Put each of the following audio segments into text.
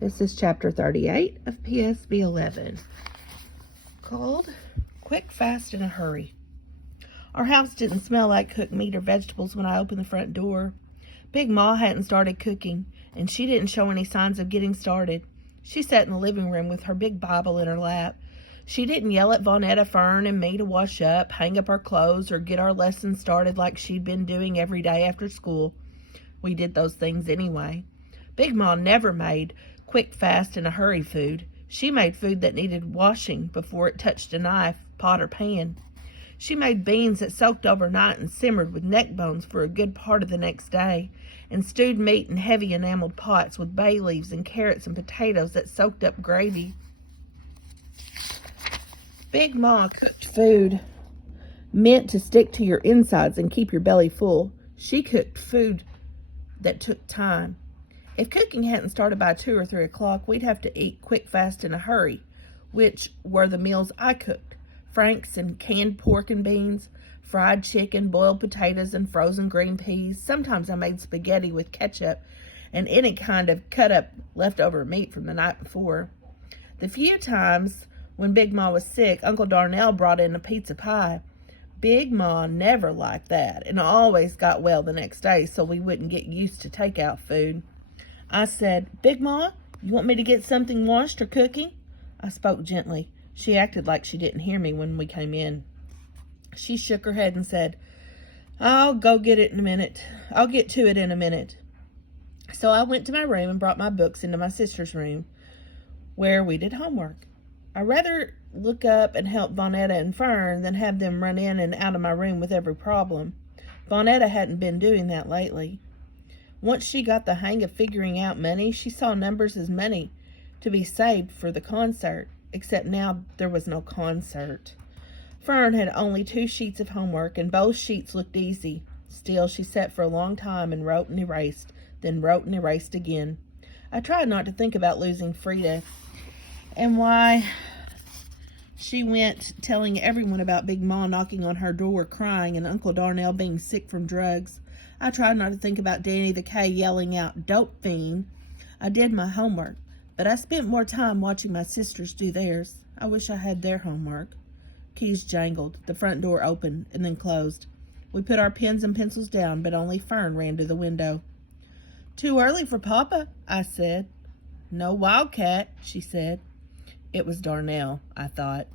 This is chapter 38 of PSB 11, called Quick, Fast, in a Hurry. Our house didn't smell like cooked meat or vegetables when I opened the front door. Big Ma hadn't started cooking, and she didn't show any signs of getting started. She sat in the living room with her big Bible in her lap. She didn't yell at Vonetta, Fern, and me to wash up, hang up our clothes, or get our lessons started like she'd been doing every day after school. We did those things anyway. Big Ma never made quick, fast, in a hurry food. She made food that needed washing before it touched a knife, pot, or pan. She made beans that soaked overnight and simmered with neck bones for a good part of the next day, and stewed meat in heavy enameled pots with bay leaves and carrots and potatoes that soaked up gravy. Big Ma cooked food meant to stick to your insides and keep your belly full. She cooked food that took time. If cooking hadn't started by 2 or 3 o'clock, we'd have to eat quick, fast, in a hurry, which were the meals I cooked. Franks and canned pork and beans, fried chicken, boiled potatoes, and frozen green peas. Sometimes I made spaghetti with ketchup and any kind of cut-up leftover meat from the night before. The few times when Big Ma was sick, Uncle Darnell brought in a pizza pie. Big Ma never liked that and always got well the next day so we wouldn't get used to takeout food. I said, "Big Ma, you want me to get something washed or cooking?" I spoke gently. She acted like she didn't hear me when we came in. She shook her head and said, I'll get to it in a minute. So I went to my room and brought my books into my sister's room, where we did homework. I'd rather look up and help Vonetta and Fern than have them run in and out of my room with every problem. Vonetta hadn't been doing that lately. Once she got the hang of figuring out money, she saw numbers as money to be saved for the concert, except now there was no concert. Fern had only 2 sheets of homework, and both sheets looked easy. Still, she sat for a long time and wrote and erased, then wrote and erased again. I tried not to think about losing Frida and why she went telling everyone about Big Ma knocking on her door crying and Uncle Darnell being sick from drugs. I tried not to think about Danny the K yelling out, "Dope fiend." I did my homework, but I spent more time watching my sisters do theirs. I wish I had their homework. Keys jangled. The front door opened and then closed. We put our pens and pencils down, but only Fern ran to the window. "Too early for Papa," I said. "No wildcat," she said. It was Darnell, I thought.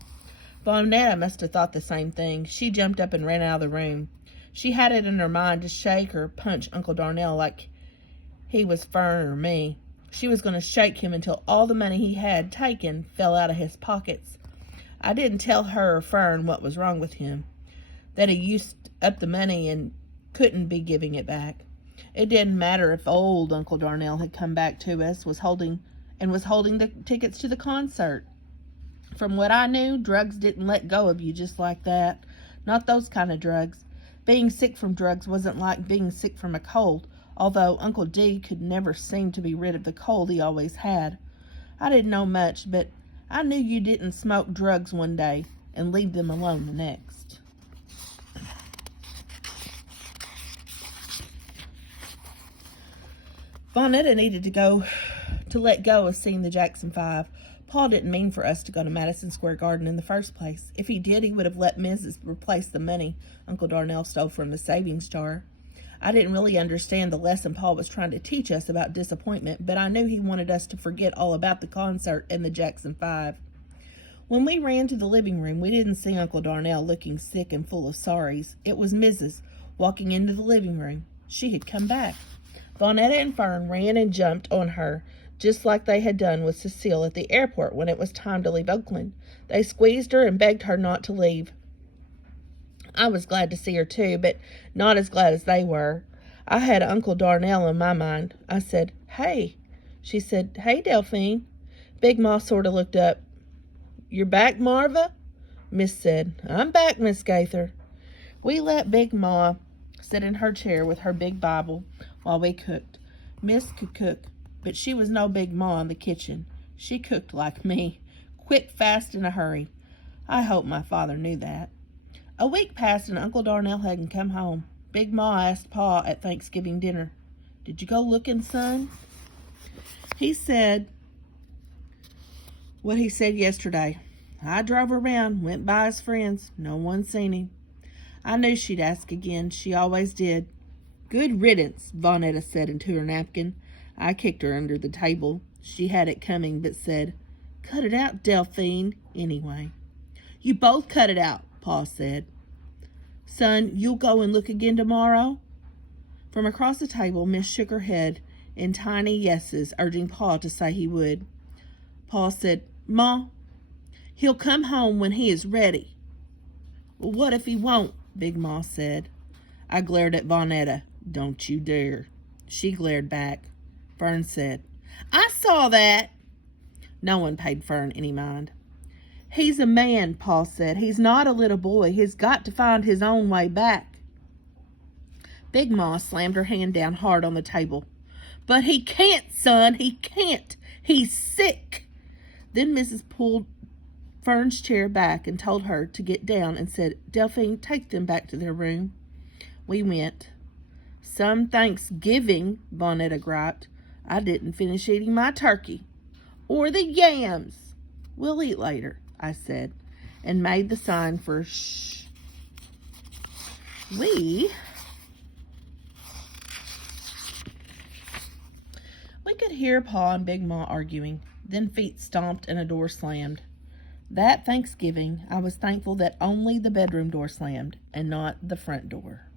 Vonetta must have thought the same thing. She jumped up and ran out of the room. She had it in her mind to shake or punch Uncle Darnell like he was Fern or me. She was going to shake him until all the money he had taken fell out of his pockets. I didn't tell her or Fern what was wrong with him, that he used up the money and couldn't be giving it back. It didn't matter if old Uncle Darnell had come back to us, was holding the tickets to the concert. From what I knew, drugs didn't let go of you just like that. Not those kind of drugs. Being sick from drugs wasn't like being sick from a cold, although Uncle D could never seem to be rid of the cold he always had. I didn't know much, but I knew you didn't smoke drugs one day and leave them alone the next. Vonetta needed to let go of seeing the Jackson 5. Paul didn't mean for us to go to Madison Square Garden in the first place. If he did, he would have let Mrs. replace the money Uncle Darnell stole from the savings jar. I didn't really understand the lesson Paul was trying to teach us about disappointment, but I knew he wanted us to forget all about the concert and the Jackson 5. When we ran to the living room, we didn't see Uncle Darnell looking sick and full of sorries. It was Mrs. walking into the living room. She had come back. Vonetta and Fern ran and jumped on her, just like they had done with Cecile at the airport when it was time to leave Oakland. They squeezed her and begged her not to leave. I was glad to see her too, but not as glad as they were. I had Uncle Darnell in my mind. I said, "Hey." She said, "Hey, Delphine." Big Ma sort of looked up. "You're back, Marva?" Miss said, "I'm back, Miss Gaither." We let Big Ma sit in her chair with her big Bible while we cooked. Miss could cook, but she was no Big Ma in the kitchen. She cooked like me, quick, fast, in a hurry. I hope my father knew that. A week passed and Uncle Darnell hadn't come home. Big Ma asked Pa at Thanksgiving dinner, "Did you go looking, son?" He said What he said yesterday. I drove around, went by his friends. No one seen him. I knew she'd ask again. She always did. Good riddance, Vonetta said into her napkin. I kicked her under the table. She had it coming, but said, Cut it out, Delphine, anyway. You both cut it out, Pa said. Son, you'll go and look again tomorrow? From across the table, Miss shook her head in tiny yeses, urging Pa to say he would. Pa said, Ma, he'll come home when he is ready. Well, what if he won't? Big Ma said. I glared at Vonetta. Don't you dare. She glared back. Fern said, I saw that. No one paid Fern any mind. He's a man, Pa said. He's not a little boy. He's got to find his own way back. Big Ma slammed her hand down hard on the table. But he can't, son. He can't. He's sick. Then Mrs. pulled Fern's chair back and told her to get down and said, Delphine, take them back to their room. We went. Some Thanksgiving, Vonetta griped. I didn't finish eating my turkey. Or the yams. We'll eat later, I said, and made the sign for shh. We could hear Pa and Big Ma arguing. Then feet stomped and a door slammed. That Thanksgiving, I was thankful that only the bedroom door slammed and not the front door.